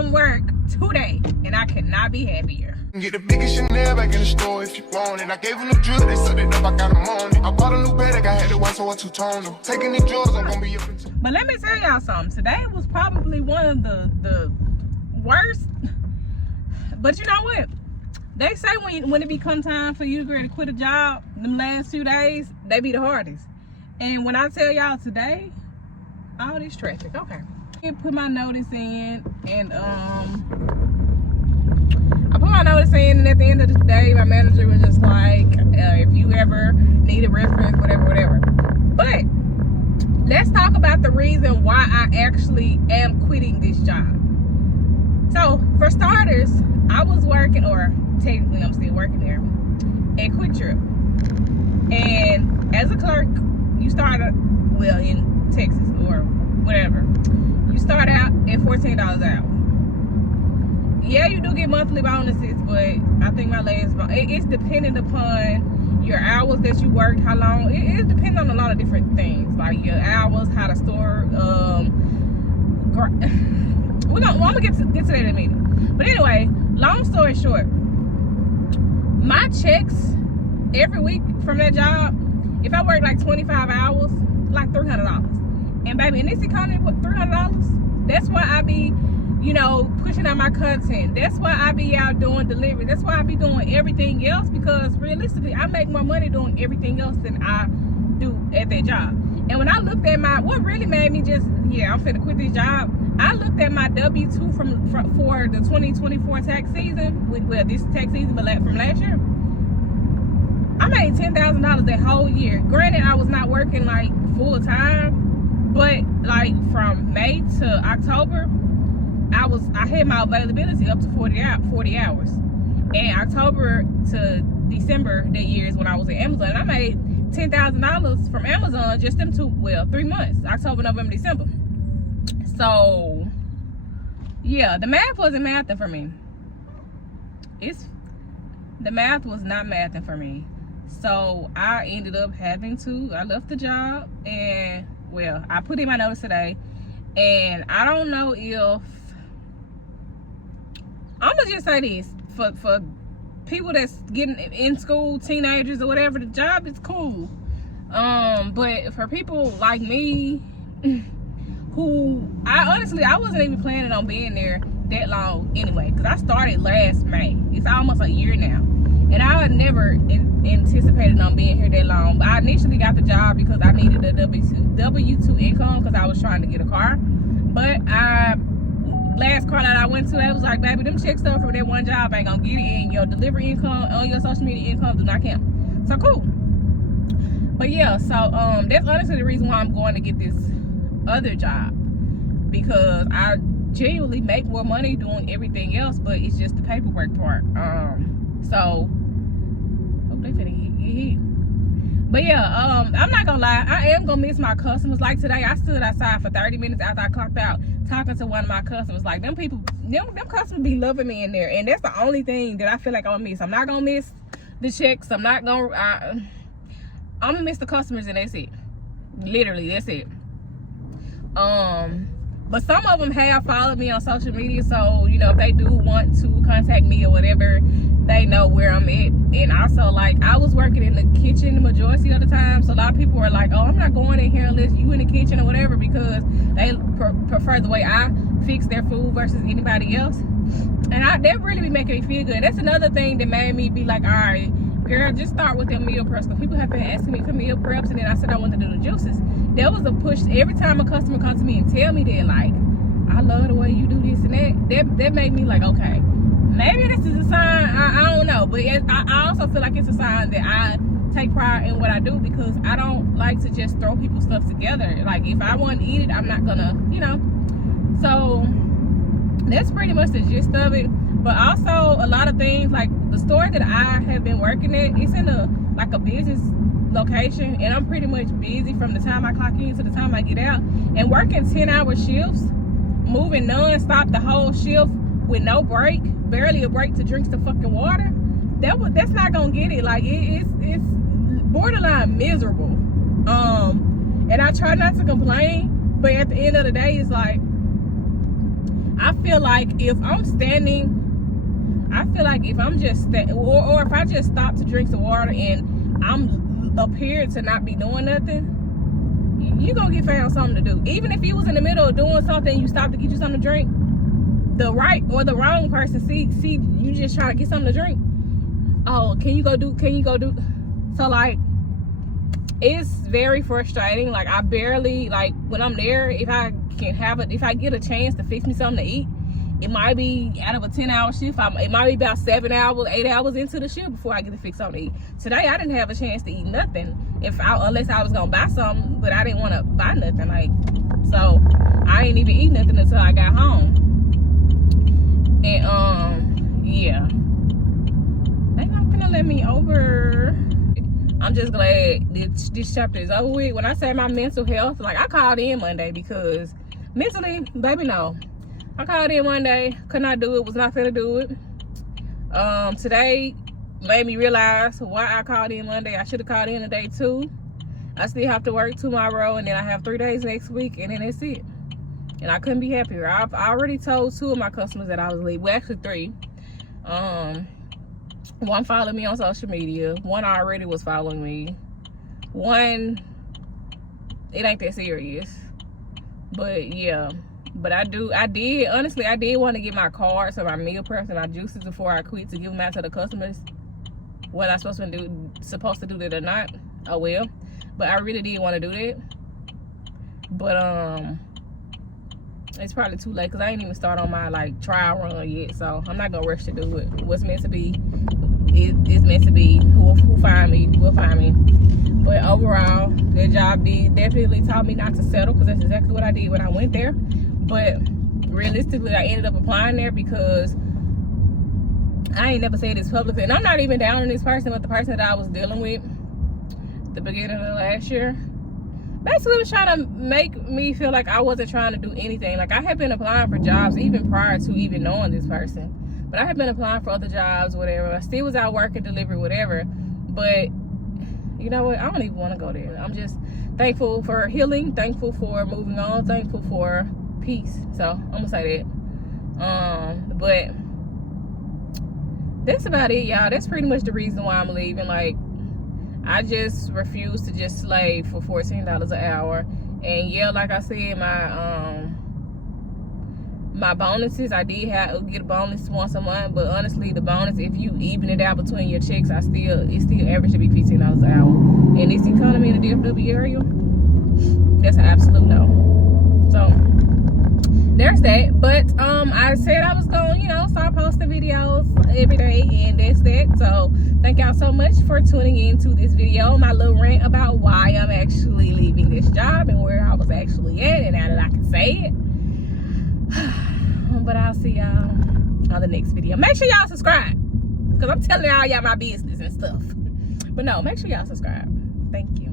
from work today, and I cannot be happier. Get the biggest Chanel back in the store if you want it. I gave them the drip, they set it up, I got them on it. I bought a new bed, I had the one, so I two-toned them. Taking these drugs, I'm gonna be up into. But let me tell y'all something. Today was probably one of the worst. But you know what? They say when it become time for you to ready to quit a job, them last 2 days, they be the hardest. And when I tell y'all today, all this traffic, okay. I put my notice in, and I put my notice in, and at the end of the day, my manager was just like, if you ever need a reference, whatever. But let's talk about the reason why I actually am quitting this job. So for starters, I was working, or technically I'm still working there, at Quick Trip. And as a clerk, you start, well, in Texas or whatever, you start out at $14 an hour. Yeah, you do get monthly bonuses, but I think my last it's dependent upon your hours that you worked, how long. It depends on a lot of different things, like your hours, how the store. I'm gonna get to that in a minute. But anyway, long story short, my checks every week from that job, if I work like 25 hours, like $300. And baby, in this economy, what, $300? That's why I be, you know, pushing out my content. That's why I be out doing delivery. That's why I be doing everything else, because realistically, I make more money doing everything else than I do at that job. And when I looked at what really made me just, yeah, I'm finna quit this job, I looked at my W-2 for the 2024 tax season, well, this tax season, but from last year. I made $10,000 that whole year. Granted, I was not working like full time, but like from May to October, I had my availability up to 40 hours. And October to December that year is when I was at Amazon. I made $10,000 from Amazon just them 3 months, October, November, December. So yeah, the math wasn't mathing for me. The math was not mathing for me. So I ended up I left the job, and well, I put in my notice today, and I don't know if, I'm gonna just say this, for people that's getting in school, teenagers or whatever, the job is cool. But for people like me, who I wasn't even planning on being there that long anyway, because I started last May. It's almost a year now, and I had never anticipated on being here that long. But I initially got the job because I needed a W-2 income, because I was trying to get a car. But last car that I went to, I was like, baby, them checks stuff for that one job ain't gonna get it, and your delivery income or your social media income do not count. So cool. But yeah, so that's honestly the reason why I'm going to get this other job, because I genuinely make more money doing everything else, but it's just the paperwork part. So hope they finna get hit. But yeah, I'm not gonna lie, I am gonna miss my customers. Like today, I stood outside for 30 minutes after I clocked out, talking to one of my customers. Like, them customers be loving me in there, and that's the only thing that I feel like I'm gonna miss. I'm not gonna miss the checks. I'm gonna miss the customers, and that's it. Literally, that's it. But some of them have followed me on social media, so you know, if they do want to contact me or whatever, they know where I'm at. And also, like, I was working in the kitchen the majority of the time, so a lot of people are like, oh, I'm not going in here unless you in the kitchen or whatever, because they prefer the way I fix their food versus anybody else. And that really be making me feel good. That's another thing that made me be like, all right, girl, just start with them meal preps. People have been asking me for meal preps, and then I said I wanted to do the juices. There was a push every time a customer comes to me and tell me that, like, I love the way you do this and that made me like, okay, maybe this is a sign. I don't know, but I also feel like it's a sign that I take pride in what I do, because I don't like to just throw people's stuff together. Like, if I want to eat it, I'm not gonna, you know. So that's pretty much the gist of it. But also a lot of things, like the store that I have been working at, it's in a business location, and I'm pretty much busy from the time I clock in to the time I get out, and working 10-hour shifts, moving non-stop the whole shift with no break, barely a break to drink some fucking water. That's not gonna get it. Like, it's borderline miserable. And I try not to complain, but at the end of the day, it's like, I feel like if I'm standing, I feel like if I'm just or if I just stop to drink some water and I'm appeared to not be doing nothing, you gonna get found something to do. Even if you was in the middle of doing something, you stop to get you something to drink, the right or the wrong person see you just trying to get something to drink. Oh, can you go do? So like, it's very frustrating. Like, I barely, like, when I'm there, if I get a chance to fix me something to eat, it might be out of a 10-hour shift. It might be about 7 hours, 8 hours into the shift before I get to fix something to eat. Today, I didn't have a chance to eat nothing. Unless I was gonna buy something, but I didn't want to buy nothing. Like, so I ain't even eat nothing until I got home. And yeah, they not gonna let me over. I'm just glad this chapter is over with. When I say my mental health, like, I called in Monday because mentally, baby, no. I called in one day, could not do it, was not finna do it. Today made me realize why I called in Monday. I should have called in today too. I still have to work tomorrow, and then I have 3 days next week, and then that's it. And I couldn't be happier. I already told 2 of my customers that I was leaving. Well, actually 3. One followed me on social media. One already was following me. One, it ain't that serious. But yeah. But I did want to get my cards or my meal preps and my juices before I quit to give them out to the customers. Whether I'm supposed to do that or not, oh well. But I really did want to do that. But it's probably too late because I ain't even start on my like trial run yet. So I'm not gonna rush to do it. What's meant to be is meant to be. Who find me will find me. But overall, that job definitely taught me not to settle, because that's exactly what I did when I went there. But realistically, I ended up applying there because I ain't never said this publicly, and I'm not even down on this person, but the person that I was dealing with at the beginning of the last year basically was trying to make me feel like I wasn't trying to do anything. Like, I had been applying for jobs even prior to even knowing this person, but I had been applying for other jobs, whatever. I still was out working, delivery, whatever. But you know what? I don't even want to go there. I'm just thankful for healing, thankful for moving on, thankful for peace. So I'm gonna say that. But that's about it, y'all. That's pretty much the reason why I'm leaving. Like, I just refuse to just slave for $14 an hour. And yeah, like I said, my bonuses, I did get a bonus once a month, but honestly, the bonus, if you even it out between your checks, it still average to be $15 an hour. In this economy in the DFW area, that's an absolute no. So there's that. But I said I was gonna, start posting videos every day, and that's that. So thank y'all so much for tuning in to this video, my little rant about why I'm actually leaving this job and where I was actually at, and now that I can say it. But I'll see y'all on the next video. Make sure y'all subscribe, because I'm telling y'all my business and stuff. But no, make sure y'all subscribe. Thank you.